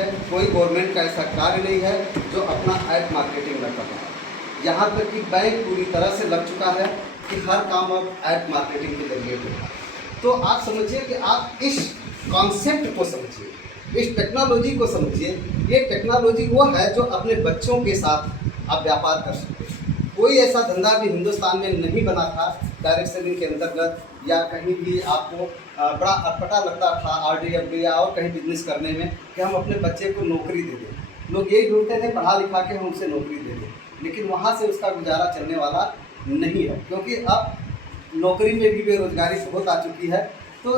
है, कोई गवर्नमेंट का ऐसा कार्य नहीं है जो अपना ऐप मार्केटिंग न कर रहा है। यहाँ तक कि बैंक पूरी तरह से लग चुका है कि हर काम अब ऐप मार्केटिंग के जरिए होता है। तो आप समझिए कि आप इस कॉन्सेप्ट को समझिए, इस टेक्नोलॉजी को समझिए। ये टेक्नोलॉजी वो है जो अपने बच्चों के साथ आप व्यापार कर सकते हैं। कोई ऐसा धंधा भी हिंदुस्तान में नहीं बना था डायरेक्ट सेलिंग के अंतर्गत, या कहीं भी आपको बड़ा अटपटा लगता था RD या और कहीं बिजनेस करने में कि हम अपने बच्चे को नौकरी दे दें। लोग यही ढूंढते थे पढ़ा लिखा के हम उसे नौकरी दे दें, लेकिन वहाँ से उसका गुजारा चलने वाला नहीं है, क्योंकि अब नौकरी में भी बेरोजगारी बहुत आ चुकी है। तो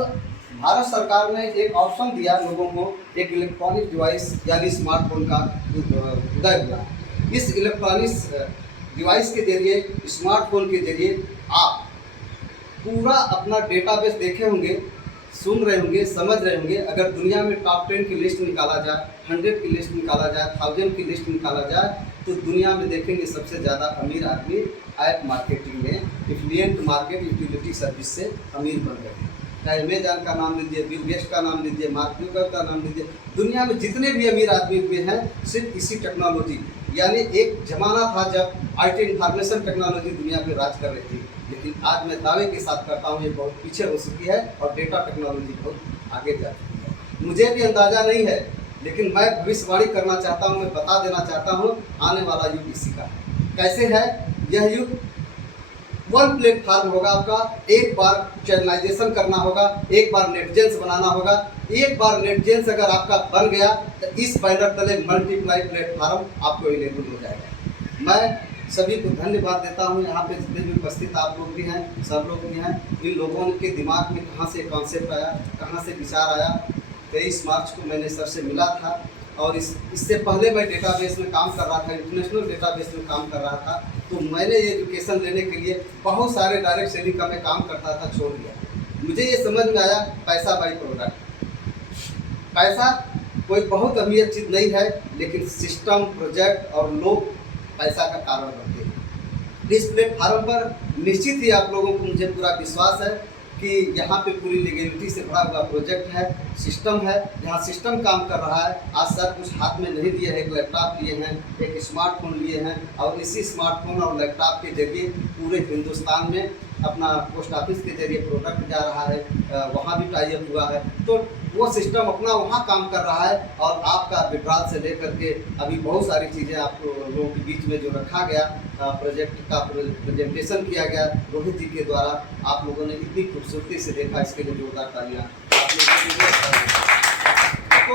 भारत सरकार ने एक ऑप्शन दिया लोगों को, एक इलेक्ट्रॉनिक डिवाइस यानी स्मार्टफोन का उदय हुआ। इस इलेक्ट्रॉनिक डिवाइस के जरिए, स्मार्टफोन के जरिए आप पूरा अपना डेटाबेस देखे होंगे, सुन रहे होंगे, समझ रहे होंगे। अगर दुनिया में टॉप 10 की लिस्ट निकाला जाए, 100 की लिस्ट निकाला जाए, 1000 की लिस्ट निकाला जाए, तो दुनिया में देखेंगे सबसे ज़्यादा अमीर आदमी ऐप मार्केटिंग में, एफिलिएंट मार्केट यूटिलिटी सर्विस से अमीर बन गए हैं। चाहे अमेजॉन का नाम लीजिए, बिल गेट्स का नाम लीजिए, मार्क जुकरबर्ग का नाम लीजिए, दुनिया में जितने भी अमीर आदमी हुए हैं सिर्फ इसी टेक्नोलॉजी, यानी एक ज़माना था जब IT इंफॉर्मेशन टेक्नोलॉजी दुनिया पे राज कर रही थी, लेकिन आज मैं दावे के साथ करता हूँ ये बहुत पीछे हो चुकी है और डेटा टेक्नोलॉजी बहुत आगे जा चुकी है। मुझे भी अंदाज़ा नहीं है, लेकिन मैं भविष्यवाणी करना चाहता हूँ, मैं बता देना चाहता हूँ आने वाला युग इसी का है। कैसे है यह युग? वन प्लेटफार्म होगा आपका, एक बार चैनलाइजेशन करना होगा, एक बार नेटजेंस बनाना होगा। एक बार नेटजेंस अगर आपका बन गया तो इस बैनर तले मल्टीप्लाई प्लेटफार्म आपको इनेबल हो जाएगा। मैं सभी को धन्यवाद देता हूं, यहाँ पे जितने भी उपस्थित आप लोग भी हैं, सब लोग भी हैं। इन लोगों के दिमाग में कहाँ से कॉन्सेप्ट आया, कहाँ से विचार आया। 23 मार्च को मैंने सर से मिला था और इससे पहले मैं डेटाबेस में काम कर रहा था, इंटरनेशनल डेटाबेस में काम कर रहा था। तो मैंने ये एजुकेशन लेने के लिए बहुत सारे डायरेक्ट सेलिंग का मैं काम करता था, छोड़ दिया। मुझे ये समझ में आया पैसा बाई प्रोडक्ट। पैसा कोई बहुत अहमियत चीज़ नहीं है, लेकिन सिस्टम, प्रोजेक्ट और लोग पैसा का कारण बनते हैं। इस प्लेटफार्म पर निश्चित ही आप लोगों को, मुझे पूरा विश्वास है कि यहाँ पे पूरी लीगलिटी से भरा हुआ प्रोजेक्ट है, सिस्टम है, जहाँ सिस्टम काम कर रहा है। आज सर कुछ हाथ में नहीं दिए हैं, एक लैपटॉप लिए हैं, एक स्मार्टफोन लिए हैं, और इसी स्मार्टफोन और लैपटॉप के जरिए पूरे हिंदुस्तान में अपना पोस्ट ऑफिस के जरिए प्रोडक्ट जा रहा है, वहाँ भी टाई अप हुआ है। तो वो सिस्टम अपना वहाँ काम कर रहा है, और आपका विड्रॉल से लेकर के अभी बहुत सारी चीज़ें आप लोगों के बीच में जो रखा गया, प्रोजेक्ट का प्रेजेंटेशन किया गया रोहित जी के द्वारा, आप लोगों ने इतनी खूबसूरती से देखा, इसके लिए जोरदार तालियां आप लोगों को। तो